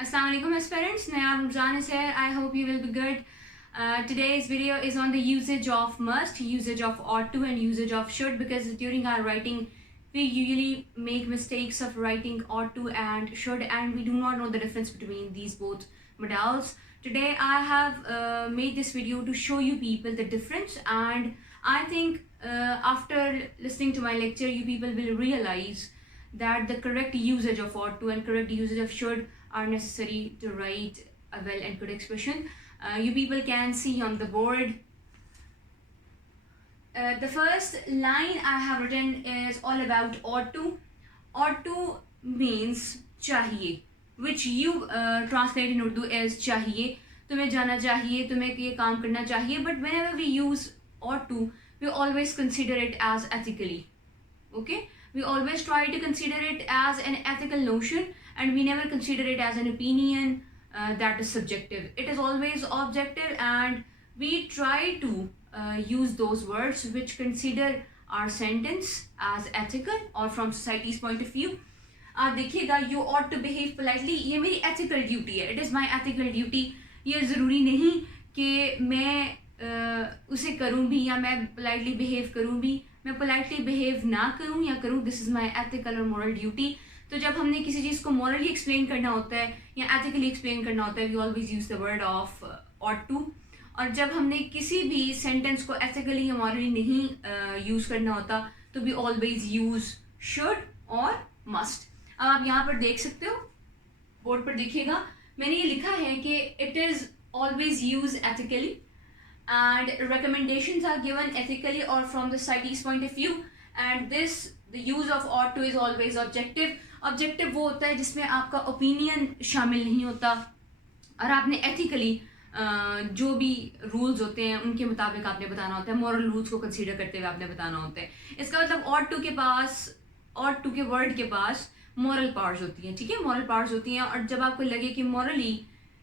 Assalamu alaikum aspirants. Nayab Ramzan is here. I hope you will be good. Today's video is on the usage of must, usage of ought to, and usage of should, because during our writing we usually make mistakes of writing ought to and should, and we do not know the difference between these both modals. Today I have made this video to show you people the difference, and I think after listening to my lecture you people will realize that the correct usage of ought to and correct usage of should are necessary to write a well and good expression. You people can see on the board. The first line I have written is all about ought to. Ought to means चाहिए, which you translate in Urdu as चाहिए. तुम्हें जाना चाहिए, तुम्हें ये काम करना चाहिए. But whenever we use ought to, we always consider it as ethically. Okay? We always try to consider it as an ethical notion, and we never consider it as an opinion that is subjective. It is always objective, and we try to use those words which consider our sentence as ethical or from society's point of view. आप देखिएगा, you ought to behave politely, ये मेरी ethical duty है. It is my ethical duty. ये ज़रूरी नहीं कि मैं उसे करूँ भी या मैं politely behave करूँ भी. मैं politely behave ना करूँ या करूँ, this is my ethical or moral duty. तो जब हमने किसी चीज़ को morally explain करना होता है या ethically explain करना होता है, we always use the word of ought to. और जब हमने किसी भी sentence को ethically या morally नहीं use करना होता, तो we always use should or must. अब आप यहाँ पर देख सकते हो, बोर्ड पर देखिएगा, मैंने ये लिखा है कि it is always used ethically and recommendations are given ethically or from the society's point of view, and this the use of ought to is always objective. Objective वो होता है जिसमें आपका opinion शामिल नहीं होता और आपने ethically जो भी rules होते हैं उनके मुताबिक आपने बताना होता है, moral rules को consider करते हुए आपने बताना होता है. इसका मतलब ought to के पास, ought to के word के पास moral powers होती हैं, ठीक है, moral powers होती हैं. और जब आपको लगे कि morally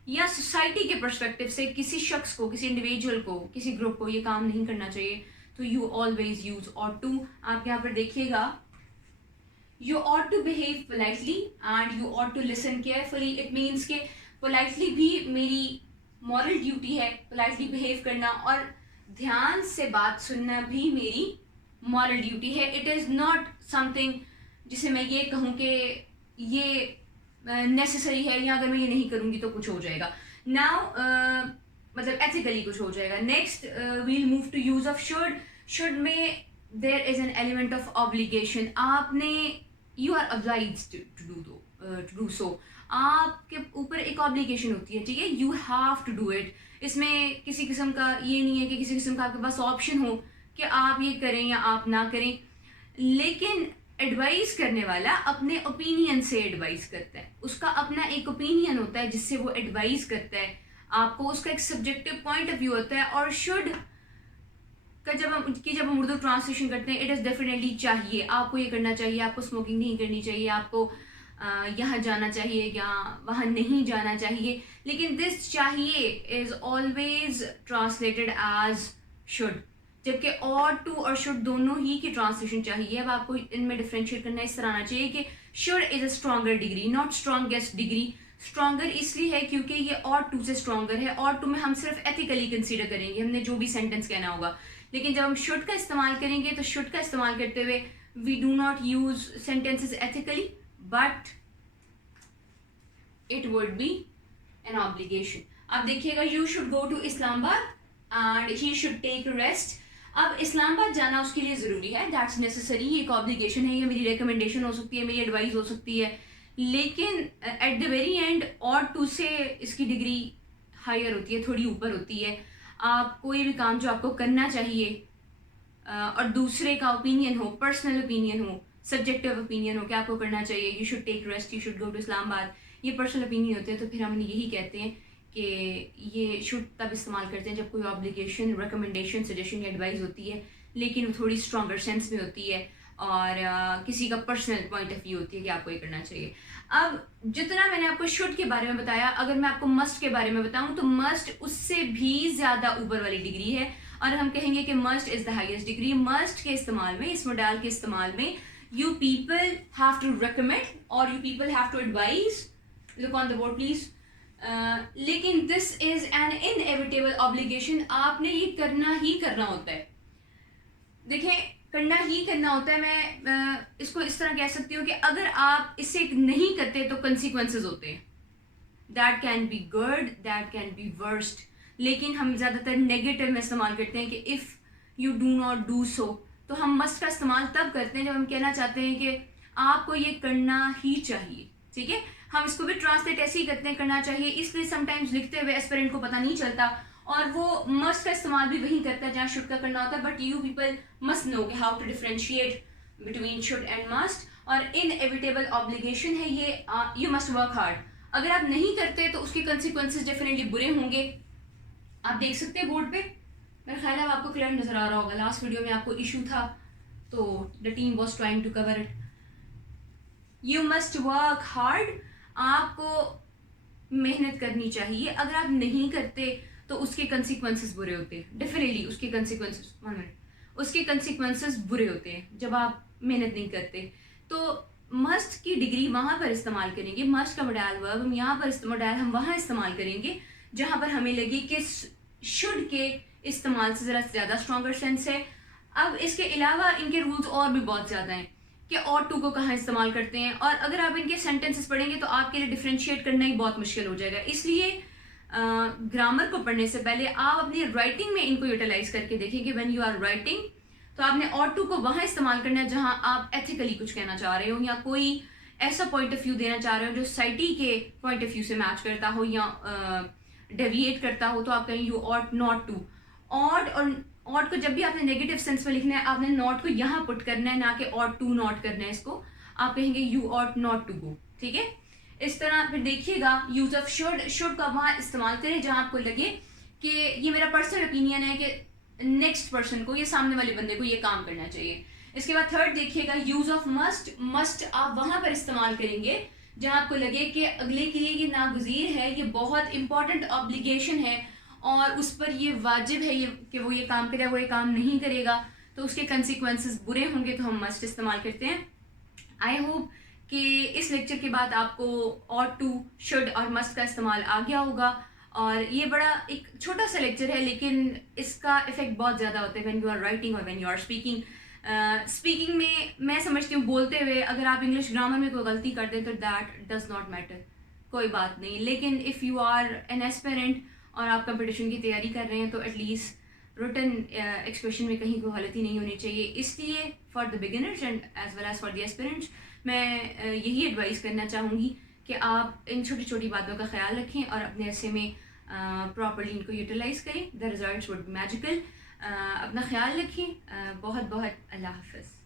या सोसाइटी के पर्सपेक्टिव से किसी शख्स को, किसी इंडिविजुअल को, किसी ग्रुप को ये काम नहीं करना चाहिए, तो you always use ought to. आप यहाँ पर देखिएगा, you ought to behave politely and you ought to listen carefully. It means कि politely भी मेरी moral duty है, politely behave करना, और ध्यान से बात सुनना भी मेरी moral duty है. It is not something जिसे मैं ये कहूँ कि ये नेसेसरी है या अगर मैं ये नहीं करूँगी तो कुछ हो जाएगा. नाउ मतलब एथिकली कुछ हो जाएगा. Next we'll move to use of should. Should में there is an element of obligation. आपने, you are obliged to do so. आपके ऊपर एक ऑब्लिगेशन होती है, ठीक है, you have to do it. इसमें किसी किस्म का ये नहीं है कि किसी किस्म का आपके पास ऑप्शन हो कि आप ये करें या आप ना करें. लेकिन एडवाइस करने वाला अपने ओपिनियन से एडवाइस करता है, उसका अपना एक ओपिनियन होता है जिससे वो एडवाइस करता है आपको, उसका एक सब्जेक्टिव पॉइंट ऑफ व्यू होता है. और शुड का जब हम उर्दू ट्रांसलेशन करते हैं, इट इज़ डेफिनेटली चाहिए, आपको ये करना चाहिए, आपको स्मोकिंग नहीं करनी चाहिए, आपको यहाँ जाना चाहिए या वहाँ नहीं जाना चाहिए. लेकिन दिस चाहिए is always translated as should, जबकि ought to और should दोनों ही की ट्रांसलेशन चाहिए. अब आपको इनमें डिफरेंशिएट करना इस तरह आना चाहिए कि should is a stronger degree, not strongest degree. Stronger इसलिए है क्योंकि ये ought to से स्ट्रॉन्गर है. ought to में हम सिर्फ एथिकली कंसीडर करेंगे, हमने जो भी सेंटेंस कहना होगा. लेकिन जब हम should का इस्तेमाल करेंगे तो should का इस्तेमाल करते हुए we do not use sentences ethically, but it would be an obligation. अब देखिएगा, you should go to Islamabad and he should take rest. अब इस्लामाबाद जाना उसके लिए ज़रूरी है, दैट्स नेसेसरी, एक ऑब्लिगेशन है, ये मेरी रिकमेंडेशन हो सकती है, मेरी एडवाइस हो सकती है. लेकिन at the very and ought to से इसकी डिग्री हायर होती है, थोड़ी ऊपर होती है. आप कोई भी काम जो आपको करना चाहिए और दूसरे का ओपिनियन हो, पर्सनल ओपिनियन हो, सब्जेक्टिव ओपिनियन हो कि आपको करना चाहिए, you should take rest, you should go to Islamabad, ये पर्सनल ओपिनियन होते हैं, तो फिर हम यही कहते हैं कि ये शुड तब इस्तेमाल करते हैं जब कोई ऑब्लिगेशन, रिकमेंडेशन, सजेशन या एडवाइस होती है, लेकिन वो थोड़ी स्ट्रॉन्गर सेंस में होती है और किसी का पर्सनल पॉइंट ऑफ व्यू होती है कि आपको ये करना चाहिए. अब जितना मैंने आपको शुड के बारे में बताया, अगर मैं आपको मस्ट के बारे में बताऊं तो मस्ट उससे भी ज़्यादा ऊपर वाली डिग्री है, और हम कहेंगे कि must is the highest degree. Must के इस्तेमाल में, इस मॉडल के इस्तेमाल में, you people have to recommend or you people have to advise look on the board please. लेकिन this is an inevitable obligation, आपने ये करना ही करना होता है। देखें, करना ही करना होता है। मैं इसको इस तरह कह सकती हूँ कि अगर आप इसे नहीं करते तो कंसिक्वेंसेज होते हैं। That can be good, that can be worst, लेकिन हम ज़्यादातर नेगेटिव में इस्तेमाल करते हैं कि if you do not do so. तो हम मस्ट का इस्तेमाल तब करते हैं जब हम कहना चाहते हैं कि आपको ये करना ही चाहिए। ठीक है, हम इसको भी ट्रांसलेट ऐसे ही करते हैं, करना चाहिए, इसलिए समटाइम्स लिखते हुए एस्पिरेंट को पता नहीं चलता और वो मस्ट का इस्तेमाल भी वही करता है जहाँ शुड का करना होता है। But you people must know कि how to differentiate between should and must. और इनएविटेबल ऑब्लिगेशन है ये, यू मस्ट वर्क हार्ड। अगर आप नहीं करते तो उसके कंसिक्वेंसेस डेफिनेटली बुरे होंगे। आप देख सकते हैं बोर्ड पे, मेरा ख्याल है आपको क्लियर नजर आ रहा होगा। लास्ट वीडियो में आपको इशू था तो the team was trying to cover it. You must work hard, आपको मेहनत करनी चाहिए। अगर आप नहीं करते तो उसके कंसिक्वेंसेस बुरे होते हैं। डेफिनेटली उसके कंसिक्वेंसेस, 1 मिनट, उसके कंसिक्वेंसेस बुरे होते हैं जब आप मेहनत नहीं करते। तो मस्ट की डिग्री वहां पर इस्तेमाल करेंगे, मस्ट का मोडाल वर्ब हम यहाँ पर मोडाल हम वहां इस्तेमाल करेंगे जहां पर हमें लगे कि शुड के इस्तेमाल से ज़रा ज़्यादा स्ट्रॉन्गर सेंस है। अब इसके अलावा इनके रूल्स और भी बहुत ज़्यादा हैं कि और टू को कहाँ इस्तेमाल करते हैं, और अगर आप इनके सेंटेंसेस पढ़ेंगे तो आपके लिए डिफ्रेंशिएट करना ही बहुत मुश्किल हो जाएगा। इसलिए ग्रामर को पढ़ने से पहले आप अपनी राइटिंग में इनको यूटिलाइज करके देखें कि व्हेन यू आर राइटिंग तो आपने और टू को वहाँ इस्तेमाल करना है जहाँ आप एथिकली कुछ कहना चाह रहे हो या कोई ऐसा पॉइंट ऑफ व्यू देना चाह रहे हो जो सोसाइटी के पॉइंट ऑफ व्यू से मैच करता हो या डेविएट करता हो। तो आप कहें you ought not to. Ought और ऑट को जब भी आपने नेगेटिव सेंस में लिखना है आपने नॉट को यहाँ पुट करना है, ना कि ऑट टू नॉट करना है। इसको आप कहेंगे you ought not to go. ठीक है, इस तरह फिर देखिएगा यूज ऑफ शुड का वहाँ इस्तेमाल करें जहाँ आपको लगे कि ये मेरा पर्सनल ओपिनियन है कि नेक्स्ट पर्सन को, ये सामने वाले बंदे को ये काम करना चाहिए। इसके बाद थर्ड देखिएगा यूज ऑफ मस्ट। मस्ट आप वहां पर इस्तेमाल करेंगे जहां आपको लगे कि अगले के लिए ये नागुज़ीर है, ये बहुत इंपॉर्टेंट ऑब्लिगेशन है और उस पर ये वाजिब है ये कि वो ये काम करे, वो ये काम नहीं करेगा तो उसके कंसिक्वेंसेस बुरे होंगे, तो हम मस्ट इस्तेमाल करते हैं। आई होप कि इस लेक्चर के बाद आपको और टू, शुड और मस्ट का इस्तेमाल आ गया होगा। और ये बड़ा एक छोटा सा लेक्चर है लेकिन इसका इफेक्ट बहुत ज़्यादा होता है व्हेन यू आर राइटिंग और when you are speaking. Speaking में मैं समझती हूँ बोलते हुए अगर आप इंग्लिश ग्रामर में कोई गलती कर दें तो दैट डज नॉट मैटर, कोई बात नहीं। लेकिन if you are an aspirant और आप कंपटीशन की तैयारी कर रहे हैं तो एटलीस्ट रिटन एक्सप्रेशन में कहीं कोई गलती नहीं होनी चाहिए। इसलिए for the beginners and as well as for the aspirants मैं यही एडवाइस करना चाहूँगी कि आप इन छोटी छोटी बातों का ख्याल रखें और अपने ऐसे में प्रॉपर्ली इनको यूटिलाइज करें। The results would be magical. अपना ख्याल रखें। बहुत बहुत अल्लाह हाफ़िज़।